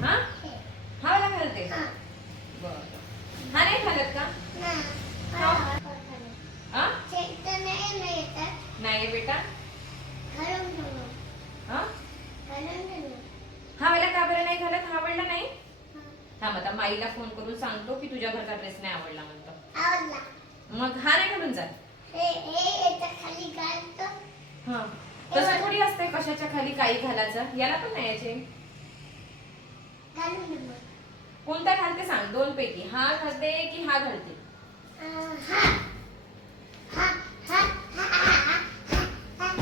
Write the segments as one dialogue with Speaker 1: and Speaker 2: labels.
Speaker 1: हा? हा मला घालते बरं. हा नाही घालत का? हा? नाही बेटा. हा? हा मला का बरं नाही घालत? हा आवडला नाही? थांब आता माईला फोन करून सांगतो की तुझ्या घरचा ड्रेस नाही आवडला म्हणतो. मग हा नाही घालून जा हा तसं थोडी असते कशाच्या खाली काही घालायचं? याला पण नाही याचे. कोणता घालते सांग दोन पैकी. हा घालते की हा घालते?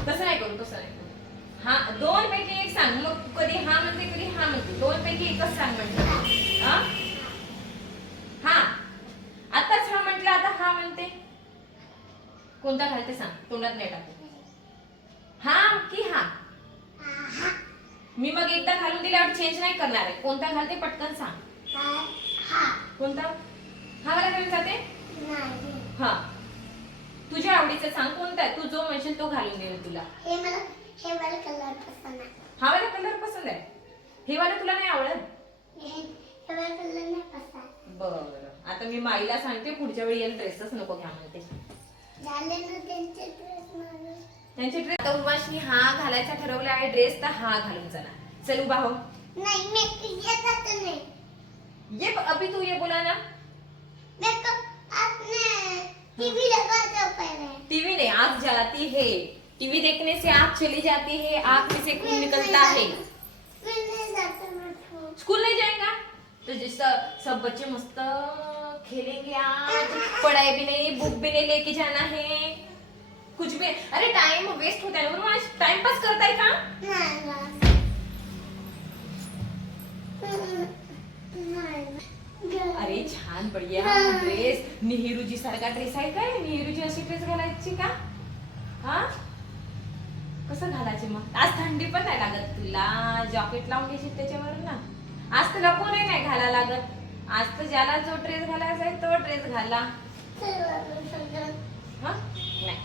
Speaker 1: तसं नाही करू तसं नाही करू. हा दोन पैकी एक सांग. मग कधी हा म्हणते कधी हा म्हणते. दोन पैकी एकच सांग म्हणजे. हा? हा. आताच हा म्हटलं आता हा म्हणते. कोणता घालते सांग? तोंडात नाही टाकू हा की हा? मी मग एकदा घालून दिल्यावर चेंज नाही करणार आहे. कोणता घालते पटकन सांग. कोणता? हा मला घालून जाते? हा. तुझ्या आवडीचं सांग कोणता आहे? तू जो म्हणशील तो घालून देईल तुला.
Speaker 2: हे मला हे मला कलर पसंत आहे.
Speaker 1: हा वाला कलर पसंत आहे. हे वाला तुला नाही आवडत?
Speaker 2: हे मला कलर नाही पसंत
Speaker 1: बरं. आता मी माईला सांगते पुढच्या वेळी याला ड्रेसच नको घ्या म्हणते.
Speaker 2: झाले ना त्यांचे ड्रेस माझे?
Speaker 1: त्यांची ड्रेस आता उर्वाशनी हा घालायचा ठरवला आहे ड्रेस तर हा घालून जाणार. चल उभा हो.
Speaker 2: नहीं मैं ये करते नहीं.
Speaker 1: ये अभी तू ये बोला ना।
Speaker 2: को आपने टीवी लगा दो पहले।
Speaker 1: टीवी नहीं आग जलाती है। टीवी देखने से आग चली जाती है आग में से खून निकलता है।
Speaker 2: तो।
Speaker 1: स्कूल नहीं जाएगा? तो जिस सब बच्चे मस्त खेलेंगे आज। पढ़ाई भी नहीं बुक भी नहीं लेके जाना है। कुछ भी अरे टाइम वेस्ट होता है ना। टाइम पास करता है का अरे छान बढिया. ड्रेस नेहरूजी सारखा ड्रेस आहे काय? नेहरूजी अशी ड्रेस घालायची का? हा? कसं घालायचे मग? आज थंडी पण नाही लागत तुला. जॉकेट लावून घ्यायची त्याच्यावर ना. आज तुला कोणही नाही घाला लागत. आज तर ज्याला जो ड्रेस घालायचा आहे तो ड्रेस घाला. हा? नाही.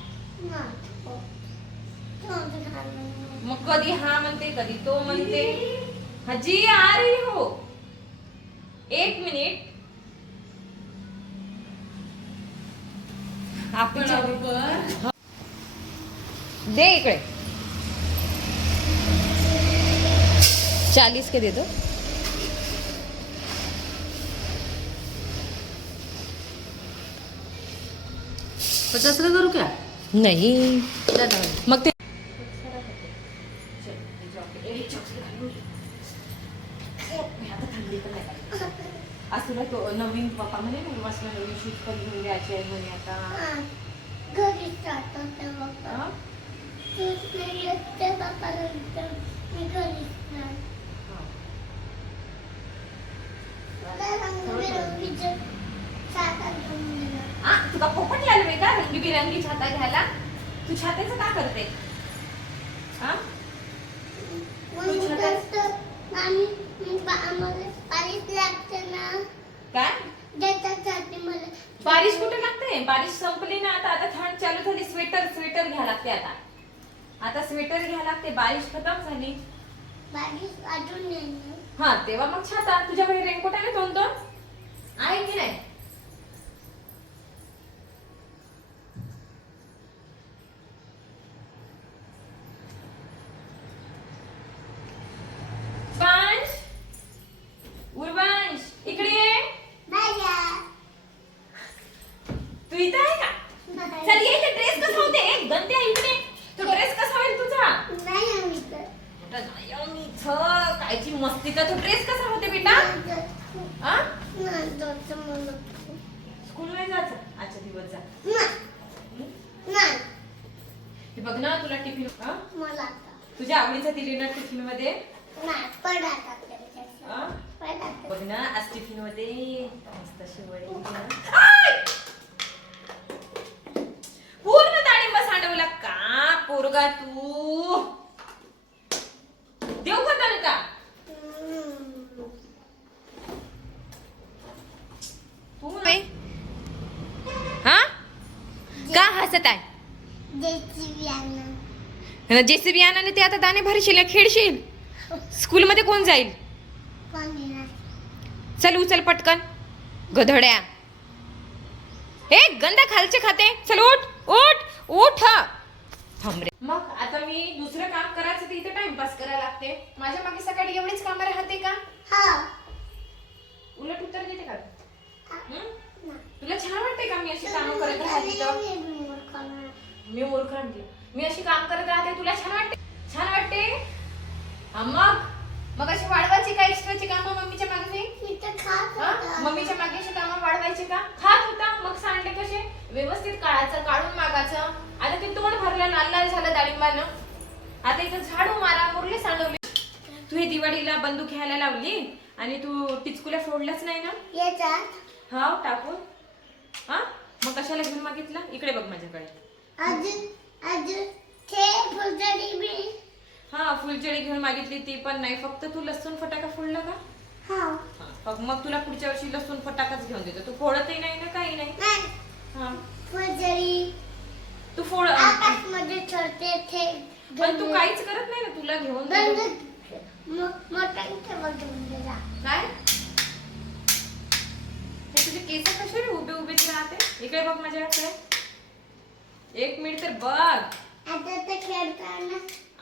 Speaker 1: मग कधी हा म्हणते कधी तो म्हणते. हजी आ रही हो? एक मिनिट. आपण दे इकडे. चालीस के दे दो
Speaker 3: पचास का करू क्या?
Speaker 1: नहीं. मग ते आज तुला तो नवीन पप्पा म्हणे ना वाचला नवीन शूज पण घेऊन द्यायचे आहे म्हणे आता.
Speaker 2: घरी जातो तेव्हा
Speaker 1: हा?
Speaker 2: तूच नाही येत तेव्हा पर्यंत मी
Speaker 1: हा. आ, तुला पोपट लागले का? रंगीबिरंगी छाता घ्यायला? तू छात्याचं का करते? हा?
Speaker 2: मग बा- आम्हाला पाणीच लागते ना.
Speaker 1: काय? बारिश कुठे लागते? बारिश संपली ना आता आता थंड चालू झाली. स्वेटर स्वेटर घ्या लागते आता. आता स्वेटर घ्या लागते. बारिश खतम झाली.
Speaker 2: बारिश अजून
Speaker 1: हा तेव्हा मग छाता. तुझ्याकडे रेनकोट आहे ना दोन दोन आहे की नाही उर्वांश उर्वांश इकडे ये
Speaker 2: बाया
Speaker 1: तू इथं आहे का चल ये इथे ड्रेस कसा होते एक गंत्या इकडे तो ड्रेस कसा होईल तुझा
Speaker 2: नाही आम्ही तर
Speaker 1: कुठं जायौ मी इथं का तो ड्रेस कसा होते बेटा? स्कूल नाही जायचं आजच्या दिवस जा. हे बघ ना तुला टिफिन तुझ्या आवडीचं दिली ना
Speaker 2: टिफिनमध्ये.
Speaker 1: बघ ना आज टिफिनमध्ये मस्त! पूर्ण डाळिंब सांडवला का पोरगा तू देऊ का त्याला का
Speaker 2: हम्म.
Speaker 1: तू हा का हसत आहे
Speaker 2: JCB आणा.
Speaker 1: जेसीबी आणाने ते आता दाणे भरशील खेळशील? स्कूलमध्ये कोण जाईल. चल उचल पटकन. गधड्या. हे गंदा खालचे खाते. चल उठ उठ उठ. थांब रे. मग आता मी दुसरं काम करायचं ते इथे टाइमपास करायला लागते. माझ्या मागे सकाळी एवढीच कामं राहते का?
Speaker 2: हा.
Speaker 1: उलट उत्तर देते का? हं?
Speaker 2: नाही.
Speaker 1: तुला छान वाटते का मी अशी कामं करत राहते तर
Speaker 2: नाही, मी मूर्ख नाही.
Speaker 1: मी मूर्ख आणते मी अशी काम करत राहते तुला छान वाटते? छान वाटते? हा, मग? मग अशी वाढवायची का एक्स्ट्राची कामं मम्मीच्या मागे हा? मम्मीच्या मागे अशी कामं वाढवायची का? खात होता. मग सांडले कसे? व्यवस्थित काढायचं काढून मागायचं. आता ते तोंड भरलं लाल लाल झालं डाळिंबानं आता इथं झाडू मारा मुरली सांडवली. तू हे दिवाळीला बंदूक घ्यायला लावली? आणि तू टिचकुल्या फोडल्याच नाही ना? हा टाकून. हा? मग कशाला घेऊन मागितला? इकडे बघ माझ्याकडे.
Speaker 2: अजून अजून ते फुलझडी बी
Speaker 1: हा फुलचडी घेऊन मागितली ती पण नाही. फक्त तू लसूण फटाका फोडला का?
Speaker 2: हा.
Speaker 1: हा, फक्त मग तुला पुढच्या वर्षी लसूण फटाकाच घेऊन देतो. तू फोडतही नाही ना काही नाही.
Speaker 2: नाही.
Speaker 1: हा.
Speaker 2: फुलझडी.
Speaker 1: तू फोड.
Speaker 2: आकाशमध्ये चढते ते
Speaker 1: पण तू काहीच करत नाही ना? तुला घेऊन देतो.
Speaker 2: बंद. मोठ्यांच्या दिला
Speaker 1: काय? हे तुझे केस कसे रे? उभे उभेच राहते. इकडे बघ माझ्याकडे. एक मिनिट तर बघ.
Speaker 2: आता तर खेळताना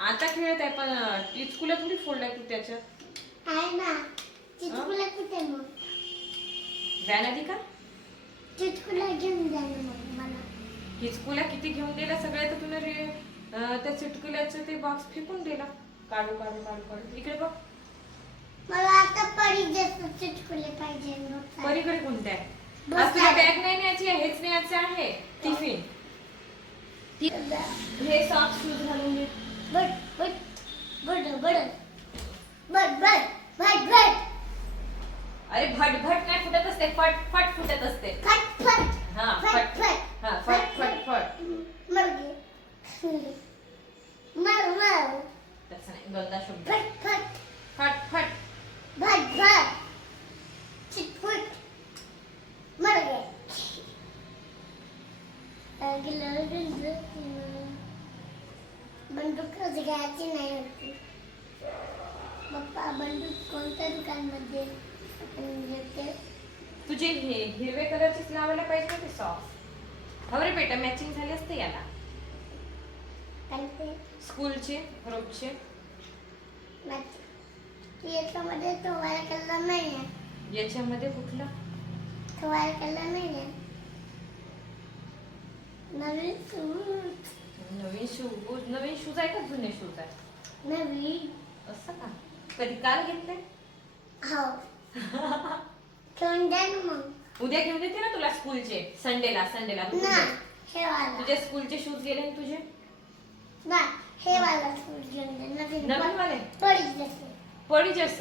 Speaker 1: आता खेळत आहे पण टिचकुला थोडी फोडलाय तू त्याच्यात
Speaker 2: आहे ना. चिचकुला कुठे मग?
Speaker 1: व्हॅन आली का?
Speaker 2: चिचकुला घेऊन जा ना मग मला.
Speaker 1: हिचकुला किती घेऊन दिला सगळ्या तर तुला रे अं, त्या चिटकुल्याचं ते बॉक्स फेकून दिला. काढू काढू काढू काढू. इकडे बघ.
Speaker 2: मला आता परी जास्त चिचकुले पाहिजे मग.
Speaker 1: परीकडे कोणत्या? आहे आज तुला. बॅग नाही न्यायची आहे हेच न्यायचं आहे. टिफिन हे सॉक्स शूज घालून घे
Speaker 2: but but bud bud but but but but
Speaker 1: अरे भट भट काय फुटत असते? फट फट फुटत असते.
Speaker 2: फट फट
Speaker 1: हा
Speaker 2: फट
Speaker 1: फट
Speaker 2: फट
Speaker 1: हा फट फट फट.
Speaker 2: मर मर मर
Speaker 1: तसं नाही गंदा शब्द.
Speaker 2: फट फट
Speaker 1: फट फट
Speaker 2: भट भट चिटफुट मर गए अगला बंदूक घ्यायची नाही होती पप्पा बंदूक कोणत्या दुकानमध्ये आपण घेते
Speaker 1: तुझे हे हिरवे कलरचेच लावायला पाहिजे ते सॉक्स हवरे बेटा मॅचिंग झाली असते याला.
Speaker 2: काय ते
Speaker 1: स्कूलचे रोजचे.
Speaker 2: मॅच याच्यामध्ये तो वायर कलर नाही आहे
Speaker 1: याच्यामध्ये कुठला?
Speaker 2: तो वायर कलर नाही आहे नवीन सूट
Speaker 1: नवीन शूज नवीन शूज आहे का जुने शूज आहे?
Speaker 2: नवीन.
Speaker 1: असं का? कधी काल घेतले
Speaker 2: हो.
Speaker 1: उद्या घेऊन देते ना तुला स्कूलचे. संडेला संडेला
Speaker 2: हे
Speaker 1: तुझे स्कूलचे शूज गेले तुझे?
Speaker 2: ना हे वाला घेऊन
Speaker 1: नवीन वाले?
Speaker 2: पडी जसे
Speaker 1: पडी जसे